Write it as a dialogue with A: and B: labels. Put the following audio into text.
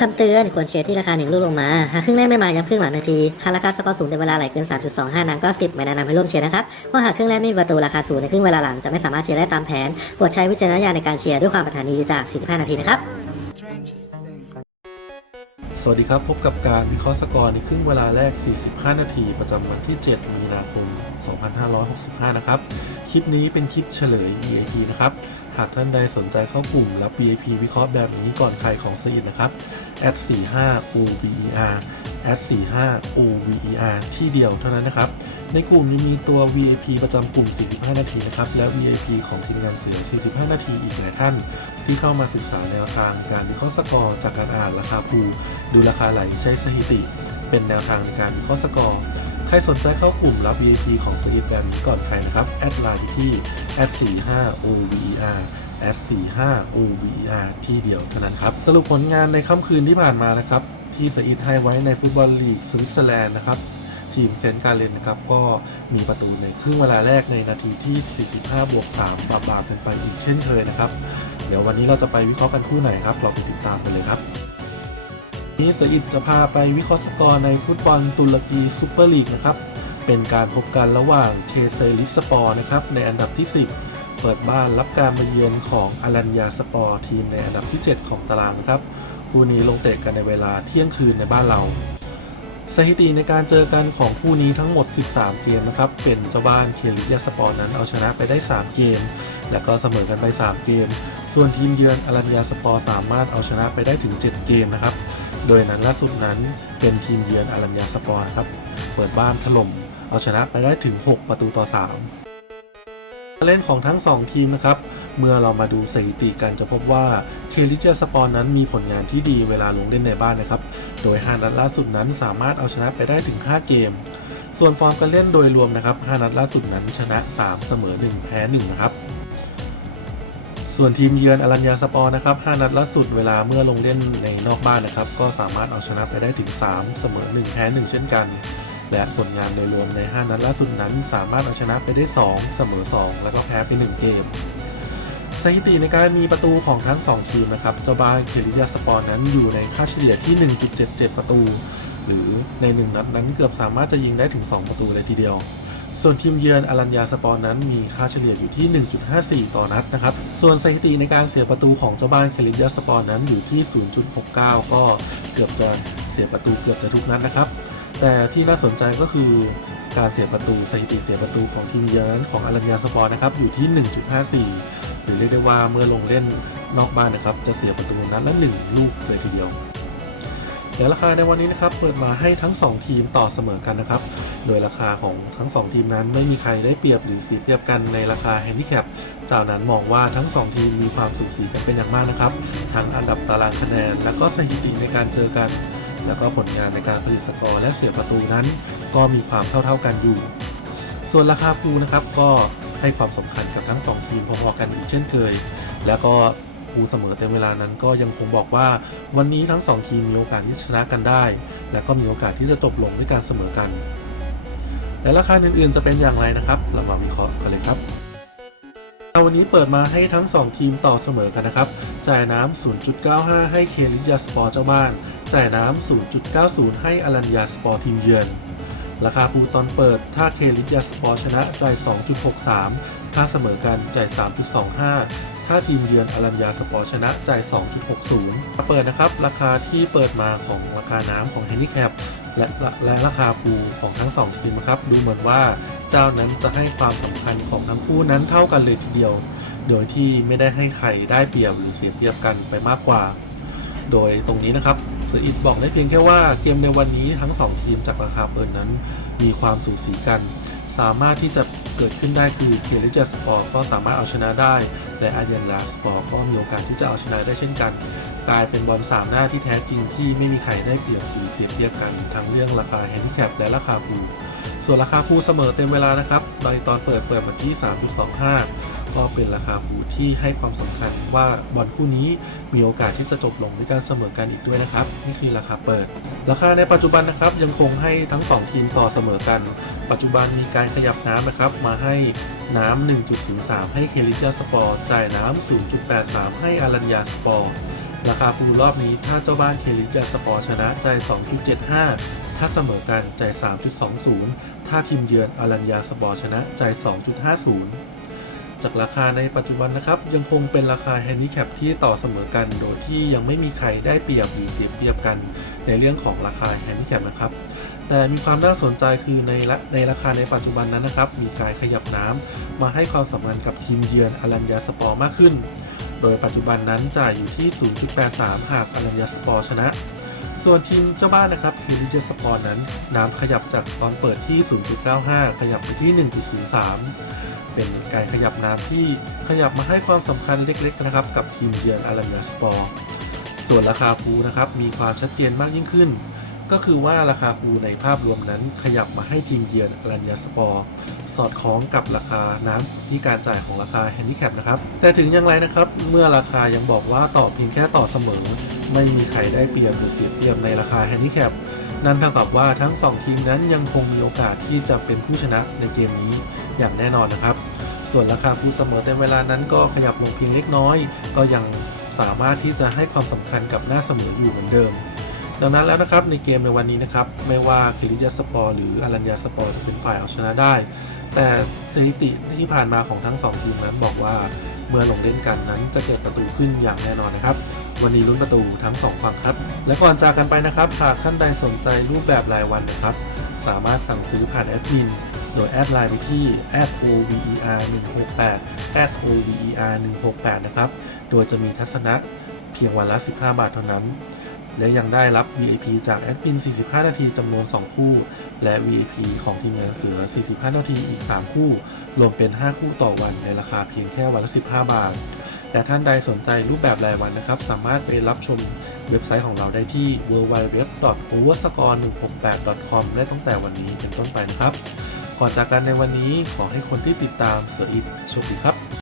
A: คำเตือนควรเชียร์ที่ราคาหนึ่งลูกลงมา หากครึ่งแรกไม่มาย้ำครึ่งหลังนาที หากราคาสกอร์สูงในเวลาไหลเกิน 3.25น้ำก็ 10 ไม่แนะนำให้ร่วมเชียร์นะครับเพราะหากครึ่งแรกไม่มีประตูราคาสูงในครึ่งเวลาหลังจะไม่สามารถเชียร์ได้ตามแผนโปรดใช้วิจารณญาณในการเชียร์ด้วยความปรารถนาดีจาก 45 นาทีนะครับ
B: สวัสดีครับ พบกับการวิเคราะห์สกอร์ในครึ่งเวลาแรก 45 นาที ประจำวันที่ 7 มีนาคม 2565 นะครับ คลิปนี้เป็นคลิปเฉลย VIP นะครับ หากท่านใดสนใจเข้ากลุ่มรับ VIP วิเคราะห์แบบนี้ก่อนใครของซีนะครับ at 45 u b e r @45OVER ที่เดียวเท่านั้นนะครับ ในกลุ่มยังมีตัว VIP ประจำกลุ่ม 45 นาทีนะครับ และ VIP ของทีมงานเสือ 45 นาทีอีกหลายท่าน ที่เข้ามาศึกษาแนวทางการวิเคราะห์สกอร์จากการอ่านราคาภูดูราคาไหลใช้สถิติ เป็นแนวทางในการวิเคราะห์สกอร์ใครสนใจเข้ากลุ่มรับ VIP ของสอิตแบบนี้ก่อนใครนะครับ แอดไลน์ที่ @45OVER S45 OVR ที่เดียวเท่านั้นครับ สรุปผลงานในค่ำคืนที่ผ่านมานะครับ ที่สอิทให้ไว้ในฟุตบอลลีกสวิตเซอร์แลนด์นะครับ ทีมเซนต์การเลนนะครับ ก็มีประตูในครึ่งเวลาแรกในนาทีที่ 45 บวก 3 บาบาเป็นไปอีกเช่นเคยนะครับ เดี๋ยววันนี้เราจะไปวิเคราะห์กันคู่ไหนครับเราไปติดตามกันเลยครับนี้สอิดจะพาไปวิเคราะห์สกอร์ในฟุตบอลตุรกีซูเปอร์ลีกนะครับ เป็นการพบกันระหว่างเคเซลิสปอร์นะครับในอันดับที่ 10 เปิดบ้านรับการมาเยือนของอารัญญาสปอร์ทีมในอันดับที่ 7 ของตารางนะครับ คู่นี้ลงเตะกันในเวลาเที่ยงคืนในบ้านเรา สถิติในการเจอกันของคู่นี้ทั้งหมด 13 เกมนะครับ เป็นเจ้าบ้านเคลิยาสปอร์นั้นเอาชนะไปได้ 3 เกม และก็เสมอกันไป 3 เกม ส่วนทีมเยือนอารัญญาสปอร์สามารถเอาชนะไปได้ถึง 7 เกมนะครับ โดยนั้นล่าสุดนั้นเป็นทีมเยือนอารัญญาสปอร์นะครับ เปิดบ้านถล่มเอาชนะไปได้ถึง 6 ประตูต่อ 3 เล่นของทั้ง 2 ทีมนะครับ เมื่อเรามาดูสถิติกันจะพบว่าเคลิเจสปอร์นั้นมีผลงานที่ดีเวลาลงเล่นในบ้านนะครับ โดย 5 นัดล่าสุดนั้นสามารถเอาชนะไปได้ถึง 5 เกม ส่วนฟอร์มการเล่นโดยรวมนะครับ 5 นัดล่าสุดนั้นชนะ 3 เสมอ 1 แพ้ 1 นะครับส่วนทีมเยือนอรัญญาสปอร์นะครับ 5 นัดล่าสุดเวลาเมื่อลงเล่นในนอกบ้านนะครับ ก็สามารถเอาชนะไปได้ถึง 3 เสมอ 1 แพ้ 1 เช่นกัน และผลงานโดยรวมใน 5 นัดล่าสุดนั้น สามารถเอาชนะไปได้ 2 เสมอ 2 แล้วก็แพ้ไป 1 เกม สถิติในการมีประตูของทั้ง 2 ทีมนะครับ เจ้าบ้านเคลิยาสปอร์นั้นอยู่ในค่าเฉลี่ยที่ 1.77 ประตู หรือใน 1 นัดนั้นเกือบสามารถจะยิงได้ถึง 2 ประตูเลยทีเดียว ส่วนทีมเยือนอารัญญาสปอร์นั้นมีค่าเฉลี่ยอยู่ที่ 1.54 ต่อนัดนะครับ ส่วนสถิติในการเสียประตูของเจ้าบ้านเคลิยาสปอร์นั้นอยู่ที่ 0.69 ก็เกือบจะเสียประตูเกือบจะทุกนัดนะครับ แต่ที่น่าสนใจก็คือการเสียประตูสถิติเสียประตูของทีมเยือนนั้นของอารัญญาสปอร์นะครับอยู่ที่ 1.54 หรือเรียกได้ว่าเมื่อลงเล่นนอกบ้านนะครับ จะเสียประตูนัดละ1ลูกเลยทีเดียวเดี๋ยวราคาในวันนี้นะครับเปิดมาให้ทั้ง 2 ทีมต่อเสมอกันนะครับ โดยราคาของทั้ง 2 ทีมนั้นไม่มีใครได้เปรียบหรือเสียเปรียบกันในราคาแฮนดิแคปเจ้านั้นมองว่าทั้ง 2 ทีมมีความสูสีกันเป็นอย่างมากนะครับ ทั้งอันดับตารางคะแนน และก็สถิติในการเจอกัน แล้วก็ผลงานในการผลิตสกอร์และเสียประตูนั้น ก็มีความเท่าๆกันอยู่ ส่วนราคาพูนะครับก็ ให้ความสำคัญกับทั้ง 2 ทีมพอๆกันอีกเช่นเคย แล้วก็พูเสมอเต็มเวลานั้นก็ยังคงบอกว่าวันนี้ทั้ง 2 ทีมมีโอกาสที่ชนะกันได้ และก็มีโอกาสที่จะจบลงด้วยการเสมอกัน และราคาอื่นๆจะเป็นอย่างไรนะครับ เรามาวิเคราะห์กันเลยครับวันนี้เปิดมาให้ทั้ง 2 ทีมต่อเสมอกันนะครับ จ่ายน้ำ 0.95 ให้เคลิยาสปอร์เจ้าบ้าน จ่ายน้ำ 0.90 ให้อลัญญาสปอร์ทีมเยือน ราคาพูตอนเปิด ถ้าเคลิยาสปอร์ชนะจ่าย 2.63 ถ้าเสมอกันจ่าย 3.25 ถ้าทีมเยือนอลัญญาสปอร์ชนะจ่าย 2.60ถ้าเปิดนะครับ ราคาที่เปิดมาของราคาน้ำของเฮนิแคปและและราคาพูของทั้ง 2 ทีมนะครับ ดูเหมือนว่าเจ้านั้นจะให้ความสำคัญของทั้งคู่นั้นเท่ากันเลยทีเดียว โดยที่ไม่ได้ให้ใครได้เปรียบหรือเสียเปรียบกันไปมากกว่า โดยตรงนี้นะครับเสืออิดบอกได้เพียงแค่ว่าเกมในวันนี้ทั้ง 2 ทีมจากราคาเปิดนั้น มีความสูสีกัน สามารถที่จะเกิดขึ้นได้คือเคลิเจสปอร์ก็สามารถเอาชนะได้ และอาเยนลาสปอร์ก็มีโอกาสที่จะเอาชนะได้เช่นกัน กลายเป็นบอลสามหน้าที่แท้จริงที่ไม่มีใครได้เปรียบหรือเสียเปรียบกันทั้งเรื่องราคาแฮนดิแคปและราคาพู ส่วนราคาพูเสมอเต็มเวลานะครับโดยตอนเปิดเปิดมาที่ 3.25 ก็เป็นราคาพูที่ให้ความสำคัญว่าบอลคู่นี้มีโอกาสที่จะจบลงด้วยการเสมอกันอีกด้วยนะครับ นี่คือราคาเปิด ราคาในปัจจุบันนะครับยังคงให้ทั้ง 2 ทีมต่อเสมอกัน ปัจจุบันมีการขยับน้ำนะครับมาให้น้ำ 1.03 ให้เคลิเจอร์สปอร์จ่ายน้ำ 0.83 ให้อารัญญาสปอร์ราคาพูรอบนี้ถ้าเจ้าบ้านเคลิจสปอร์ชนะใจ2.75 ถ้าเสมอกันใจ3.20 ถ้าทีมเยือนอารัญญาสปอร์ชนะใจ 2.50 จากราคาในปัจจุบันนะครับ ยังคงเป็นราคาแฮนดิแคปที่ต่อเสมอกันโดยที่ยังไม่มีใครได้เปรียบหรือเสียเปรียบกันในเรื่องของราคาแฮนดิแคปนะครับ แต่มีความน่าสนใจคือในละในราคาในปัจจุบันนั้นนะครับ มีการขยับน้ำมาให้ความสำคัญกับทีมเยือนอารัญญาสปอร์มากขึ้น โดยปัจจุบันนั้นจ่ายอยู่ที่ 0.83 หากอารัญญาสปอร์ชนะ ส่วนทีมเจ้าบ้านนะครับคือลิเจสปอร์นั้นน้ำขยับจากตอนเปิดที่ 0.95 ขยับไปที่ 1.03 เป็นการขยับน้ำที่ขยับมาให้ความสำคัญเล็กๆนะครับ กับทีมเยือนอารัญญาสปอร์ส่วนราคาปูนะครับมีความชัดเจนมากยิ่งขึ้น ก็คือว่าราคาภูในภาพรวมนั้นขยับมาให้ทีมเยือนอรัญญาสปอร์ สอดคล้องกับราคาน้ำที่การจ่ายของราคาแฮนดิแคปนะครับ แต่ถึงอย่างไรนะครับ เมื่อราคายังบอกว่าต่อเพียงแค่ต่อเสมอ ไม่มีใครได้เปรียบหรือเสียเปรียบในราคาแฮนดิแคปนั่นเท่ากับว่าทั้ง 2 ทีมนั้นยังคงมีโอกาสที่จะเป็นผู้ชนะในเกมนี้อย่างแน่นอนนะครับ ส่วนราคาผู้เสมอเต็มเวลานั้นก็ขยับลงเพียงเล็กน้อย ก็ยังสามารถที่จะให้ความสำคัญกับหน้าเสมออยู่เหมือนเดิม ดังนั้นแล้วนะครับในเกมในวันนี้นะครับไม่ว่าคิริยาสปอร์หรืออารัญญาสปอร์จะเป็นฝ่ายเอาชนะได้ แต่สถิติที่ผ่านมาของทั้ง 2 ทีมนั้นบอกว่าเมื่อลงเล่นกันนั้นจะเกิดประตูขึ้นอย่างแน่นอนนะครับ วันนี้ลุ้นประตูทั้ง 2 ฝั่งครับ และก่อนจากกันไปนะครับหากท่านใดสนใจรูปแบบรายวันนะครับ สามารถสั่งซื้อผ่านแอดมินโดยแอดไลน์ไปที่ @over 168 @over 168นะครับโดยจะมีทัศนะเพียงวันละ 15 บาทเท่านั้น และยังได้รับ VIP จากแอดมิน 45 นาทีจำนวน 2 คู่ และ VIP ของทีมงานเสือ 45 นาทีอีก 3 คู่ รวมเป็น 5 คู่ต่อวันในราคาเพียงแค่วันละ 15 บาท แต่ท่านใดสนใจรูปแบบรายวันนะครับ สามารถไปรับชมเว็บไซต์ของเราได้ที่ www.overscore168.com ได้ตั้งแต่วันนี้เป็นต้นไปนะครับ ก่อนจากกันในวันนี้ขอให้คนที่ติดตามเสืออิดโชคดีครับ